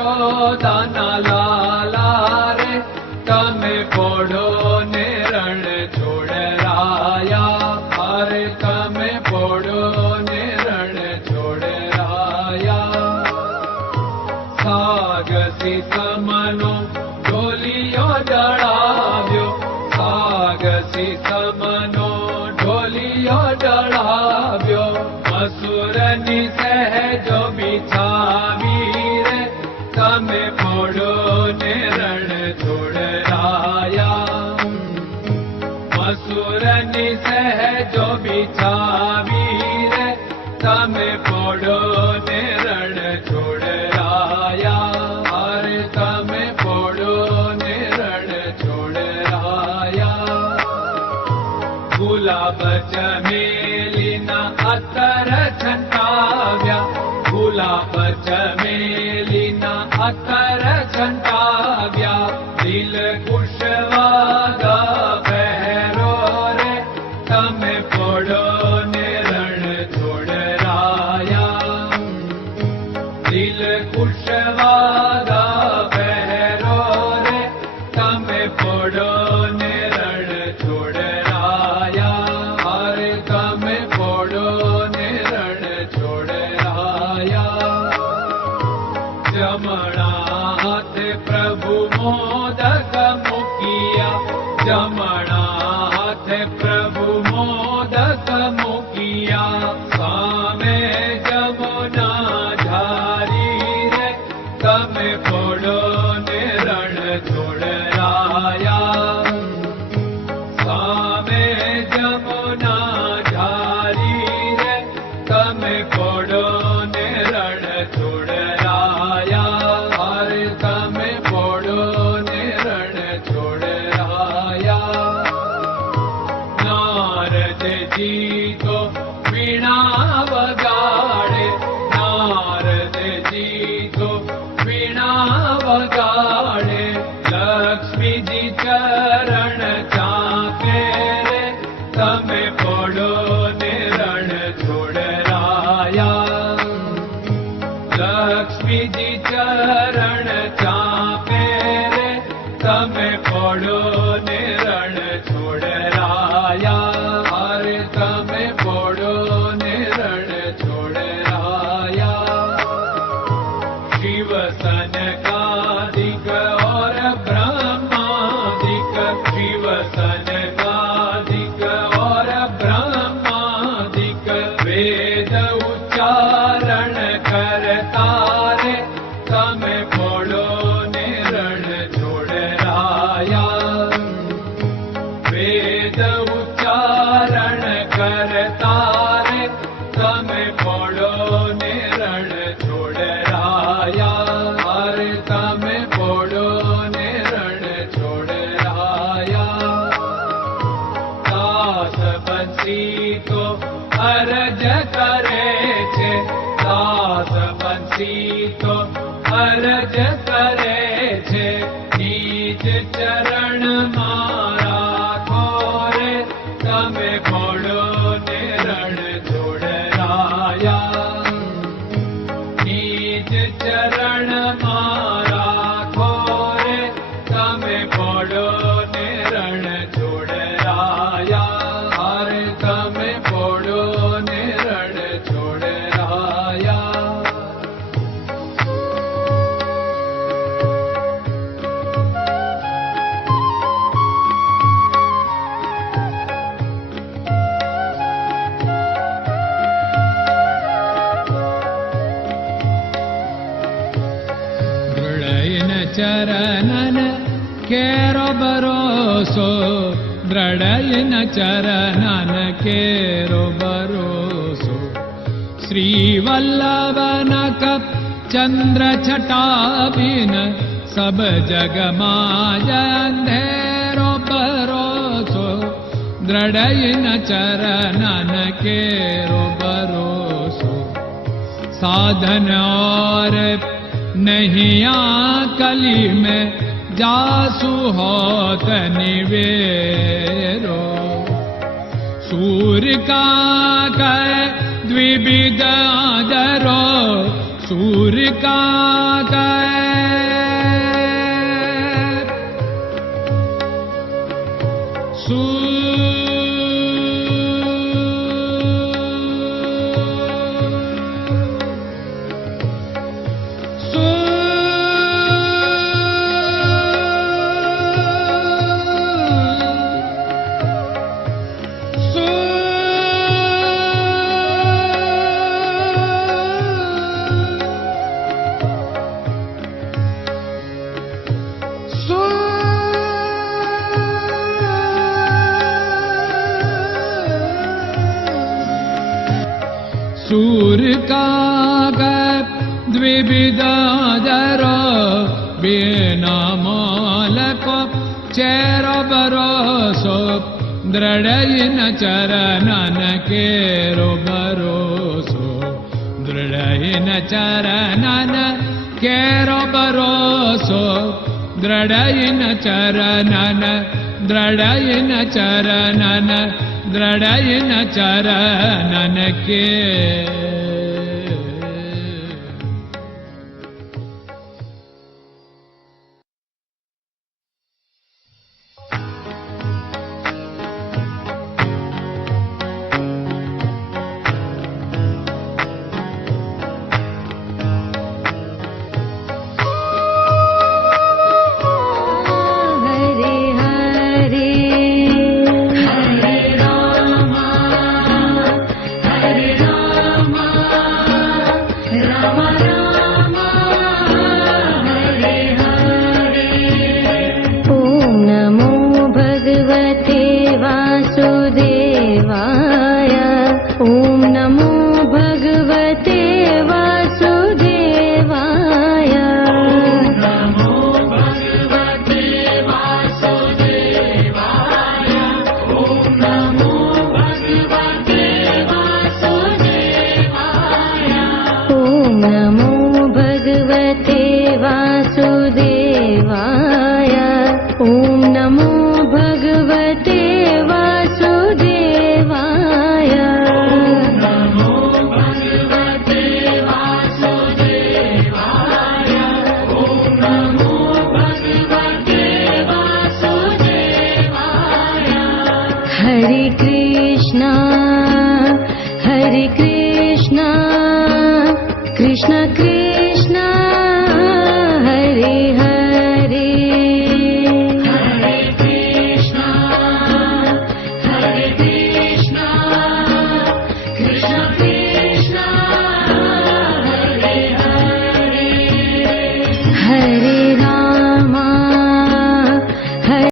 યશોદાના લાલા રે તમે પોડો ને રણ છોડરાયા. અરે તમે પોડો ને રણ છોડરાયા. સાગસી સમનો ઢોલિયો ડળાવ્યો. સાગસી સમનો ઢોલિયો ડળાવ્યો. અસુરની સહેજો બિછાવી રે તમે પોડો ને રણ છોડરાયા. અસુરની સહેજો બિછાવી રે તમે પોડો ને રણ છોડરાયા. અરે તમે પોડો ને રણ છોડરાયા. ગુલાબ ચમેલીના અત્તર છંટાવ્યા. ગુલાબ ચમેલીના અત્તર છંટાવ્યા. દિલ કુશવાદા પહેરો રે તમે પોડો ને રણ છોડરાયા. દિલ કુશવાદા પહેરો રે તમે પોડો ને રણ છોડરાયા. અરે તમે પોડો ને રણ છોડરાયા. જમણા હાથે પ્રભુ મોદક મૂકિયા. જમણા હાથે પ્રભુ મોદક મૂકિયા. સામે જમુના ઝારી રે તમે પોડો ને રણ છોડરાયા. સામે જમુના ઝારી રે તમે પોડો ને રણ છોડરાયા. અરે તમે પોડો ને રણ છોડરાયા. નારદજી તો વીણા વગાડે. નારદજી તો વીણા વગાડે. લક્ષ્મીજી ચરણ ચાકે રે તમે પોડો ને રણ છોડરાયા. લક્ષ્મીજી ચરણ ચાપે રે તમે પોડો ને રણ છોડરાયા. અરે તમે પોડો ને રણ છોડરાયા. શિવ સનકાદિક और ब्रह्मादिक. शिव सनकादिक और ब्रह्मादिक. वेद उच्चारण करता रे તમે પોડો ને રણ છોડરાયા. વેદ ઉચ્ચારણ કરતા રે તમે પોડો ને રણ છોડરાયા. અરે તમે પોડો ને રણ છોડરાયા. દાસ બંસી તો અરજ કરે છે. દાસ બંસી તો અરજ કરે છે. નીચ ચરણ મારા ખોરે તમે પોડો ને રણ છોડરાયા. નીચ ચરણ મારા ખોરે તમે પોડો ને રણ છોડરાયા. અરે તમે પોડો ને રણ છોડરાયા. ચરણન કેરો ભરોસો. દ્રઢયન ચરણન કેરો ભરોસો. શ્રી વલ્લભન કપ ચંદ્ર છટાબિન સબ જગમાં અંધેરો ભરોસો. દ્રઢયન ચરણન કેરો ભરોસો. साधन और नहीं कली में जासु होत निवेरो। सूर्य का कह द्विविध आदरो, सूर्य का कह काग द्विविधादर बिना मोलको चेरो भरोसो दृढ़ चरणन केरो भरोसो दृढ़ चरणन केरो भरोसो दृढ़ चरणन दृढ़ चरणन दृढ़ चरणन के Krishna Krishna